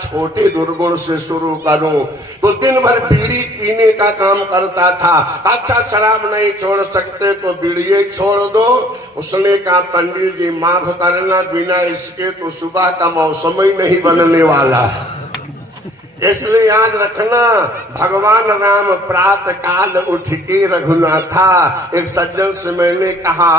छोटे दुर्गुण से शुरू करूं। तो दिन भर बीड़ी पीने का काम करता था। अच्छा शराब नहीं छोड़ सकते तो बीड़ी छोड़ दो। उसने कहा पंडित जी माफ करना, बिना इसके तो सुबह का मौसम ही नहीं बनने वाला। इसलिए याद रखना, भगवान राम प्रातः काल उठ के रघुनाथा। एक सज्जन से मैंने कहा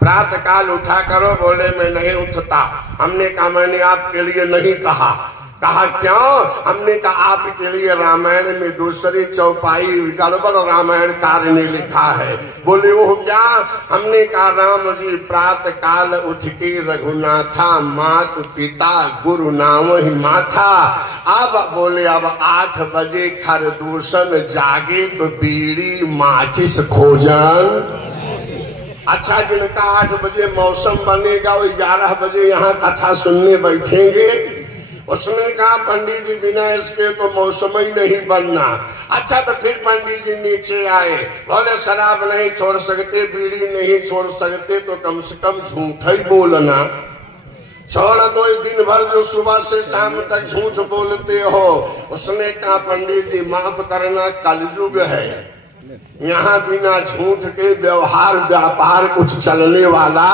प्रातः काल उठा करो, बोले मैं नहीं उठता। हमने कहा मैंने आपके लिए नहीं कहा। कहा क्यों? हमने कहा आपके लिए रामायण में दूसरी चौपाई गड़बड़ रामायणकार ने लिखा है। बोले वो क्या? हमने कहा राम जी प्रातः काल उठ के रघुनाथा, मात पिता गुरु नाम ही माथा। अब बोले अब 8 बजे खरदूषण जागे तो बीड़ी माचिस खोजन। अच्छा जिनका 8 बजे मौसम बनेगा वो 11 बजे यहाँ कथा सुनने बैठेंगे। उसने कहा पंडित जी बिना इसके तो मौसम ही नहीं बनना। अच्छा तो फिर पंडित जी नीचे आए, बोले शराब नहीं छोड़ सकते, बीड़ी नहीं छोड़ सकते तो कम से कम झूठ ही बोलना छोड़ दो। दिन भर जो सुबह से शाम तक झूठ बोलते हो। उसने कहा पंडित जी माफ करना, कलयुग है, यहाँ बिना झूठ के व्यवहार व्यापार कुछ चलने वाला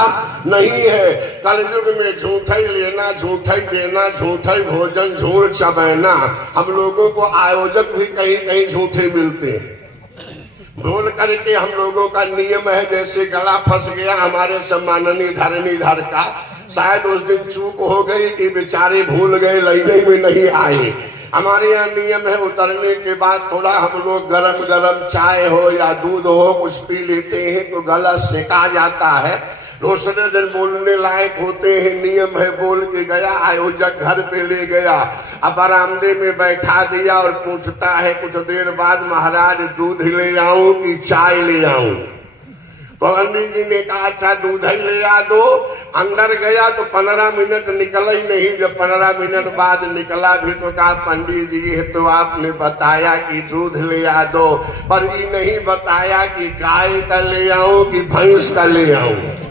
नहीं है। कलयुग में झूठ ही लेना, झूठ ही देना, झूठ ही भोजन, झूठ चबैना। हम लोगों को आयोजक भी कहीं कहीं झूठे मिलते हैं। बोल करके हम लोगों का नियम है, जैसे गला फंस गया हमारे सम्माननीय धरणीधर का, शायद उस दिन चूक हो गई कि बेचारे भूल गए, लेने में नहीं आए। हमारे यहाँ नियम है उतरने के बाद थोड़ा हम लोग गरम गरम चाय हो या दूध हो कुछ पी लेते हैं तो गला सेका जाता है। दूसरे दिन बोलने लायक होते हैं। नियम है, बोल के गया, आयोजक घर पे ले गया, अब बरामदे में बैठा दिया और पूछता है कुछ देर बाद महाराज दूध ले आऊं कि चाय ले आऊं? पंडित जी ने कहा अच्छा दूध ही ले आ दो। अंदर गया तो 15 मिनट निकला ही नहीं। जब 15 मिनट बाद निकला भी तो कहा पंडित जी ये तो आपने बताया कि दूध ले आ दो, पर ये नहीं बताया कि गाय का ले आऊं कि भैंस का ले आऊं।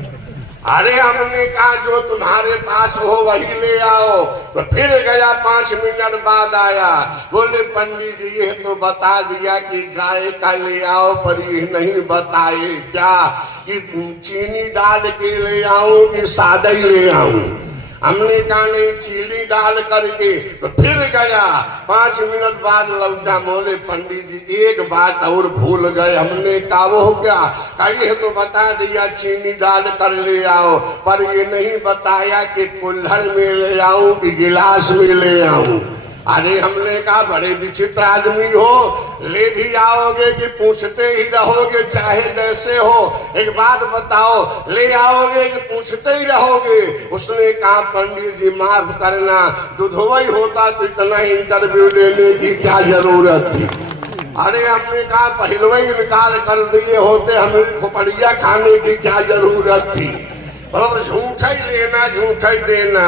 अरे हमने कहा जो तुम्हारे पास हो वही ले आओ। तो फिर गया, 5 मिनट बाद आया, बोले पंडित जी ये तो बता दिया कि गाय का ले आओ, पर ये नहीं बताए क्या कि चीनी डाल के ले आऊं कि सादा ही ले आऊं। हमने कहा नहीं चीनी डाल करके। तो फिर गया, 5 मिनट बाद लौटा, बोले पंडित जी एक बात और भूल गए। हमने कहा वो क्या? ये तो बता दिया चीनी डाल कर ले आओ, पर ये नहीं बताया कि कुल्हड़ में ले आऊं कि गिलास में ले आऊं। अरे हमने कहा बड़े विचित्र आदमी हो, ले भी आओगे कि पूछते ही रहोगे चाहे जैसे हो? एक बात बताओ, ले आओगे कि पूछते ही रहोगे? उसने कहा पंडित जी माफ करना, दुधवा ही होता तो इतना इंटरव्यू लेने की क्या जरूरत थी। अरे हमने कहा पहले ही इनकार कर दिए होते, हमें खोपड़िया खाने की क्या जरूरत थी। और झूठा ही लेना, झूठा ही देना,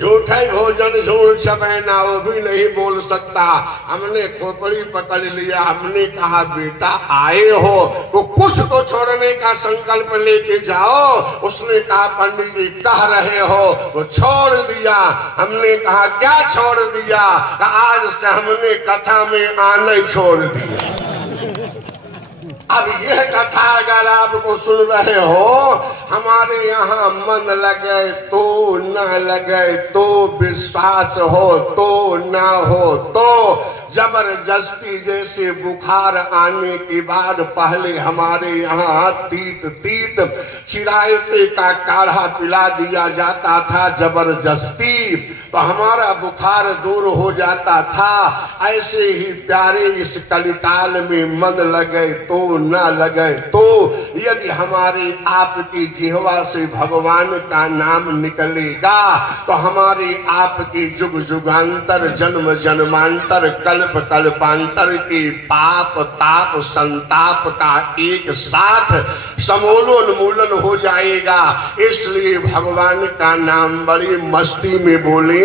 झूठा ही भोजन, झूठ चबैना, वो भी नहीं बोल सकता। हमने खोपड़ी पकड़ लिया। हमने कहा बेटा आए हो तो कुछ तो छोड़ने का संकल्प लेके जाओ। उसने कहा पंडित जी कह रहे हो वो छोड़ दिया। हमने कहा क्या छोड़ दिया? आज से हमने कथा में आना ही छोड़ दिया। अब यह कथा अगर आपको सुन रहे हो, हमारे यहाँ मन लगे तो न लगे तो, विश्वास हो तो न हो तो, जबरदस्ती जैसे बुखार आने के बाद पहले हमारे यहाँ तीत तीत चिरायते का काढ़ा पिला दिया जाता था जबरदस्ती, तो हमारा बुखार दूर हो जाता था। ऐसे ही प्यारे इस कलिकाल में मन लगे तो न लगे तो, यदि हमारे आपकी जिह्वा से भगवान का नाम निकलेगा तो हमारे आपकी जुग जुगांतर जन्म जन्मांतर कल्प कल्पांतर के पाप ताप संताप का एक साथ समूलोन्मूलन हो जाएगा। इसलिए भगवान का नाम बड़ी मस्ती में बोले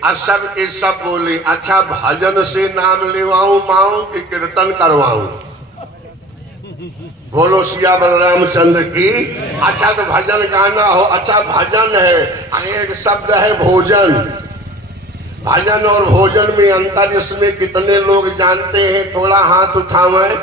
और सब के सब बोले। अच्छा भजन से नाम लेवाऊं माऊं कि कीर्तन करवाऊं? बोलो सिया बलरामचंद्र की। अच्छा तो भजन गाना हो। अच्छा भजन है, एक शब्द है भोजन। भजन और भोजन में अंतर इसमें कितने लोग जानते हैं? थोड़ा हाथ उठावें।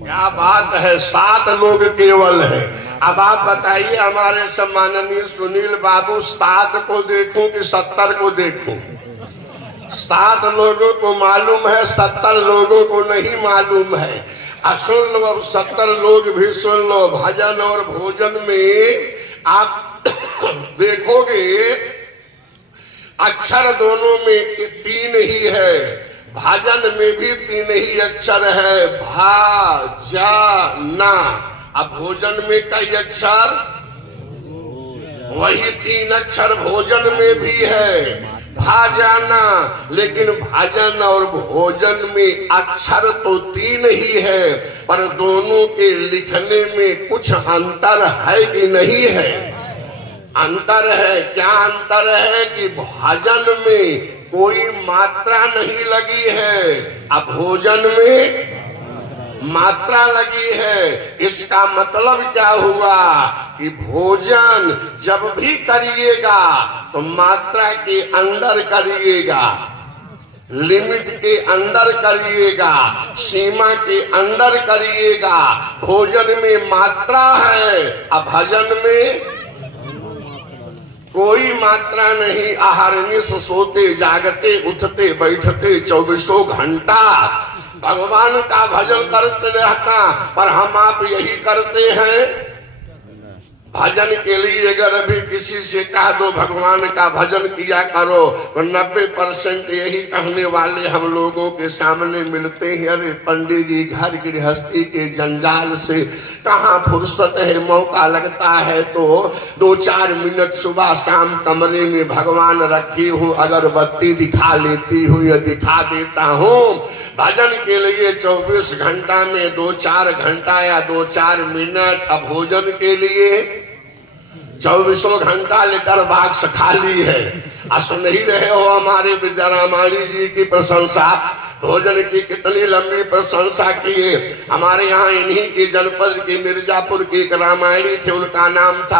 क्या बात है, 7 लोग केवल है। अब आप बताइए हमारे सम्माननीय सुनील बाबू, 7 को देखूं कि 70 को देखूं? 7 लोगों को मालूम है, 70 लोगों को नहीं मालूम है। सुन लो, अब 70 लोग भी सुन लो। भजन और भोजन में आप देखोगे अक्षर दोनों में 3 ही है। भजन में भी 3 ही अक्षर है, भा जा ना। अब भोजन में कई अक्षर? वही 3 अक्षर भोजन में भी है, भा जाना। लेकिन भजन और भोजन में अक्षर तो 3 ही है, पर दोनों के लिखने में कुछ अंतर है कि नहीं है? अंतर है। क्या अंतर है? कि भजन में कोई मात्रा नहीं लगी है, अब भोजन में मात्रा लगी है। इसका मतलब क्या हुआ कि भोजन जब भी करिएगा तो मात्रा के अंदर करिएगा, लिमिट के अंदर करिएगा, सीमा के अंदर करिएगा। भोजन में मात्रा है, अब भजन में कोई मात्रा नहीं। अहरनिश सोते जागते उठते बैठते 24 घंटा भगवान का भजन करते रहता। पर हम आप यही करते हैं। भजन के लिए अगर अभी किसी से कह दो भगवान का भजन किया करो, तो 90% यही कहने वाले हम लोगों के सामने मिलते हैं, अरे पंडित जी घर गृहस्थी के जंजाल से कहाँ फुर्सत है, मौका लगता है तो 2-4 मिनट सुबह शाम कमरे में भगवान रखी हूँ, अगरबत्ती दिखा लेती हूँ या दिखा देता हूँ। भजन के लिए 24 घंटा में 2-4 घंटा या 2-4 मिनट। अब भोजन के लिए 24 घंटा लेटर बाक्स खाली है। सुन ही रहे हो हमारे विद्यारामाणी जी की प्रशंसा, भोजन की कितनी लंबी प्रशंसा की है। हमारे यहाँ इन्हीं के जनपद के मिर्जापुर के एक रामायणी थे, उनका नाम था